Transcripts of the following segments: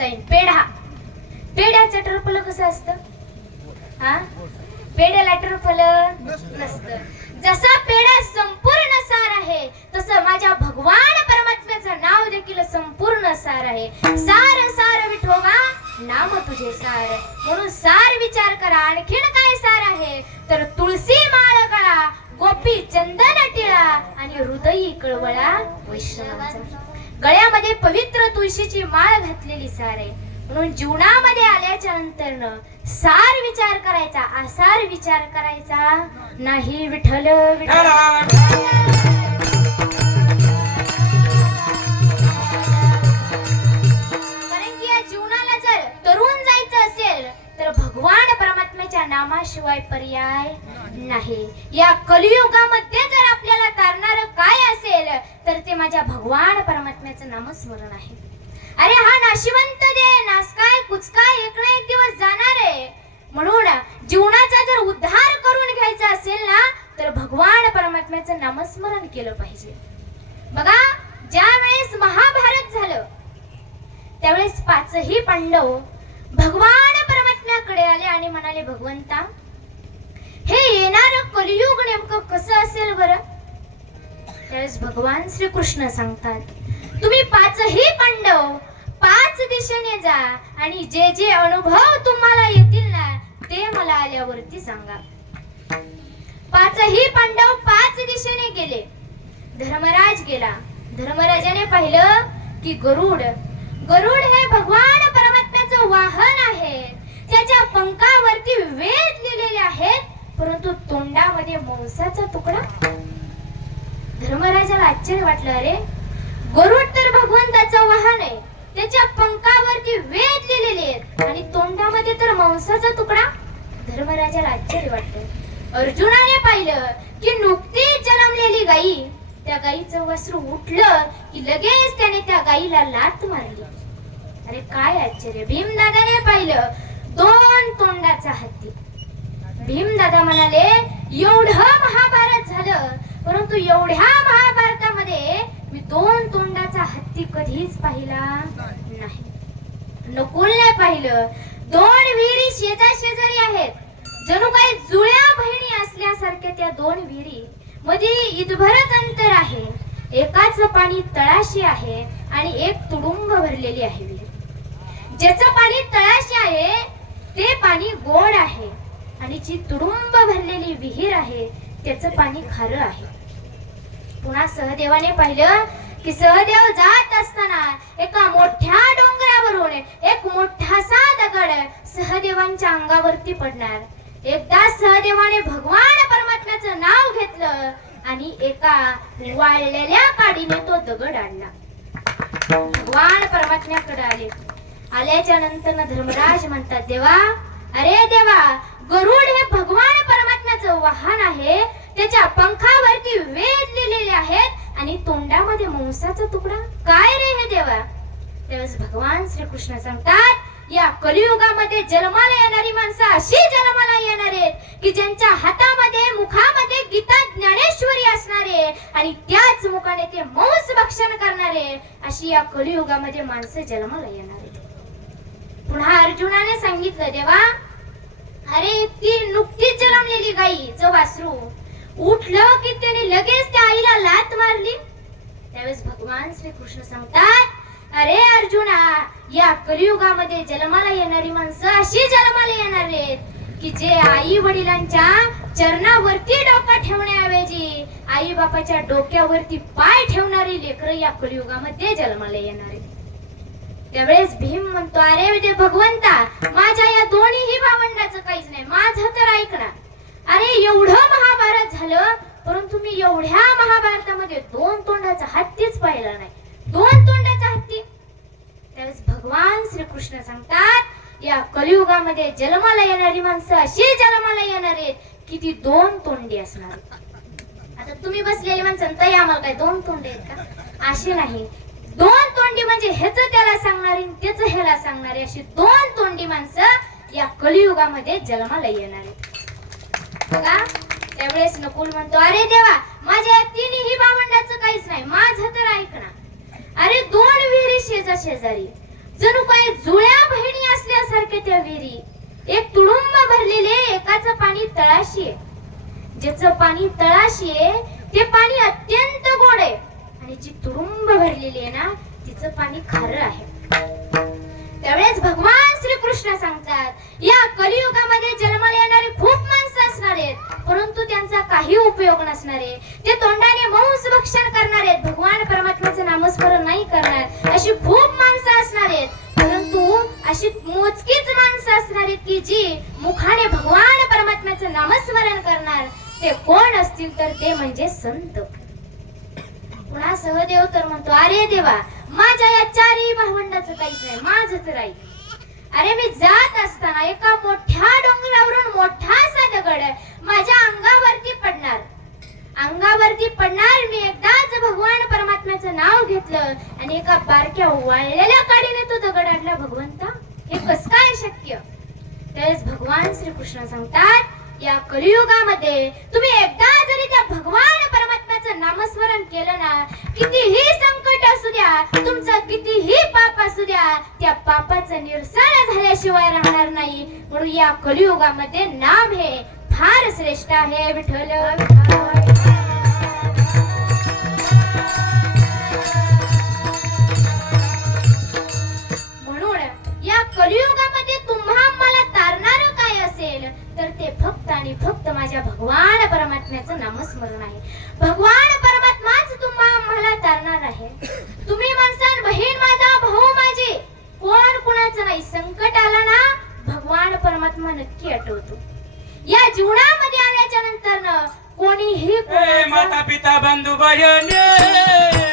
जाईल. पेढा. पेढ्याचं टरफल कसं असतं? हा? पेढ्याला टरफल नसतं. जसा पेढा संपूर्ण सार आहे तसं माझ्या भगवान परमात्म्याचं नाव देखील संपूर्ण सार आहे. सार सार विठोबा नाम तुझे सार. म्हणून सार विचार करा आणखीन काय सार आहे? तर तुळशी माळ गळा गोपी चंदन टिळा आणि हृदयी कळवळा वैष्णवाचा. गळ्यामध्ये पवित्र तुळशीची माळ घातलेली सारे म्हणून जीवनामध्ये आल्याच्यानंतर सार विचार करायचा. आसार विचार करायचा. नाही विठल विठल कारण की या जीवनाला जर तरुण जायचं असेल तर भगवान परमात्म्याच्या नामाशिवाय पर्याय नाही. या कलियुगामध्ये जर आपल्याला तारणार काय असेल तर ते माझ्या भगवान परमात्म्याचं नामस्मरण आहे. अरे हा नाशिवंत दे नासकाय कुचकाय एक ना एक दिवस जाणार आहे. म्हणून जीवनाचा जर उद्धार करून घ्यायचा असेल ना तर भगवान परमात्म्याचं नामस्मरण केलं पाहिजे. बघा ज्या वेळेस महाभारत झालं त्यावेळेस पाचही पांडव भगवान परमात्म्याकडे आले आणि म्हणाले भगवंता हे येणार कलियुग नेमकं कसं असेल बरं? त्यावेळेस भगवान श्रीकृष्ण सांगतात तुम्ही पाचही पांडव पाच दिशेने जा आणि जे जे अनुभव तुम्हाला येतील ना ते मला आल्यावरती सांगा. पाचही पांडव पाच दिशेने गेले. धर्मराज गेला. धर्मराजाने पाहिलं की गरुड गरुड हे भगवान परमात्म्याचं वाहन आहे. त्याच्या पंखावरती वेद लिहिलेले आहेत परंतु तोंडामध्ये मांसाचा तुकडा? धर्मराजाला आश्चर्य वाटलं अरे गरुड तर भगवंताचं वाहन आहे. त्याच्या पंखावरती वेद लिहिलेले आहेत. आणि तोंडामध्ये तर मांसाचा तुकडा धर्मराजाला आश्चर्य वाटलं अर्जुनाने पाहिलं की नुकतीच जन्मलेली गाई त्या गाईचं वस्त्र उठलं की लगेच त्याने त्या गाईला लात मारली. अरे काय आश्चर्य. भीमदादाने पाहिलं दोन तोंडाचा हत्ती. भीमदादा म्हणाले एवढं महाभारत झालं परंतु एवढ्या महाभारतामध्ये मी दोन तोंडाचा हत्ती कधीच पाहिला नाही. नकुलने पाहिलं. दोन विहिरी शेजा शेजारी आहेत. जणू काही जुळ्या बहिणी असल्यासारख्या त्या दोन विहिरी मध्ये इतभरच अंतर आहे. एकाच पाणी तळाशी आहे आणि एक तुडुंब भरलेली आहे विहीर. ज्याचं पाणी तळाशी आहे ते पाणी गोड आहे आणि जी तुडुंब भरलेली विहीर आहे त्याचं पाणी खारं आहे. पुन्हा सहदेवाने पाहिलं की सहदेव जात असताना एका मोठ्या डोंगरावरून एक मोठासा दगड सहदेवांच्या अंगावरती पडणार. एकदा सहदेवाने भगवान परमात्म्याचं नाव घेतलं आणि एका वाळलेल्या काडीने तो दगड आणला. भगवान परमात्म्याकडे आले. आल्याच्यानंतर धर्मराज म्हणतात देवा अरे देवा गरुड हे भगवान परमात्म्याचं वाहन आहे त्याच्या पंखावरती वेद लिहिलेले आहेत आणि तोंडामध्ये मांसाचा तुकडा. काय रे हे देवा? त्यावेळेस भगवान श्रीकृष्ण सांगतात या कलियुगामध्ये जन्माला येणारी माणसं अशी जन्माला येणार आहेत की ज्यांच्या हातामध्ये मुखामध्ये गीता ज्ञानेश्वरी असणारे आणि त्याच मुखाने ते मांस भक्षण करणारे अशी या कलियुगामध्ये माणसं जन्माला येणार आहेत. पुन्हा अर्जुनाने सांगितलं देवा अरे ती नुकतीच जन्मलेली गाईचं वासरू उठलं की त्याने लगेच त्या आईला लात मारली. त्यावेळेस भगवान श्री कृष्ण सांगतात अरे अर्जुना या कलियुगामध्ये जन्माला येणारी माणसं अशी जन्माला येणार आहेत की जे आई वडिलांच्या चरणावरती डोका ठेवण्याऐवजी आई बापाच्या डोक्यावरती पाय ठेवणारी लेकरं या कलियुगामध्ये जन्माला येणार आहेत. त्यावेळेस भीम म्हणतो अरे ते भगवंता माझ्या या दोन्हीही भावंडाचं काहीच नाही माझं तर ऐकणार अरे एवढं महा तुम्ही एवढ्या महाभारतामध्ये दोन तोंडाचा हत्तीच पाहिला नाही. दोन तोंडाचा हत्ती. त्यावेळेस भगवान श्रीकृष्ण सांगतात या कलियुगामध्ये जन्माला येणारी माणसं अशी जन्माला येणार आहेत की ती दोन तोंडी असणार. आता तुम्ही बसलेली माणसं ताई आम्हाला काय दोन तोंडे आहेत का? अशी नाही. दोन तोंडी म्हणजे ह्याच त्याला सांगणारी त्याच ह्याला सांगणारी अशी दोन तोंडी माणसं या कलियुगामध्ये जन्माला येणार आहेत. बघा. त्यावेळेस नकुल म्हणतो अरे देवा माझ्या या तिन्ही भावंडाचं काहीच नाही माझं तर ऐकणार अरे दोन विहिरी शेजा शेजारी जणू काय जुळ्या बहिणी असल्यासारखे त्या विहिरी. एक तुडुंब भरलेले एकाचं पाणी तळाशी आहे. ज्याचं पाणी तळाशी आहे ते पाणी अत्यंत गोड आहे. आणि जी तुडुंब भरलेली आहे ना तिचं पाणी खार आहे. त्यावेळेस भगवान श्री कृष्ण सांगतात या कलियुगामध्ये जन्माला येणारी खूप असणार आहेत परंतु त्यांचा काही उपयोग नसणार आहे ते तोंडाने मांस भक्षण करणार आहेत. भगवान परमात्म्याचं नामस्मरण नाही करणार. अशी खूप माणसं असणार आहेत. परंतु अशी मोजकीच माणसं असणार आहेत की जी मुखाने भगवान परमात्म्याचं नामस्मरण करणार. ते कोण असतील तर ते म्हणजे संत. पुन्हा सहदेव तर म्हणतो अरे देवा माझ्या या चारही भावंडाचं काहीच नाही. माझं तर आहे अरे मी जात असताना एका मोठ्या डोंगरावरून मोठासा दगड माझ्या अंगावरती पडणार. अंगावरती पडणार मी एकदाच भगवान परमात्म्याचं नाव घेतलं आणि एका बारक्या वाळलेल्या काडीने तो दगड आणला. भगवंता हे कस काय शक्य? त्यावेळेस भगवान श्रीकृष्ण सांगतात या कलियुगामध्ये तुम्ही एकदा जरी त्या भगवान देवाचं नामस्मरण केलं ना कितीही संकट असू द्या तुमचं कितीही पाप असू द्या त्या पापाचं निरसन झाल्याशिवाय राहणार नाही. म्हणून या कलियुगामध्ये नाम हे फार श्रेष्ठ आहे विठ्ठल. परमात्मा नक्की आठवतो. या जीवनामध्ये आल्याच्यानंतर कोणीही माता पिता बंधू बहिणी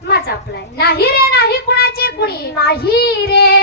आत्माच आपलाय. नाही रे नाही कुणाचे कुणी. नाही रे.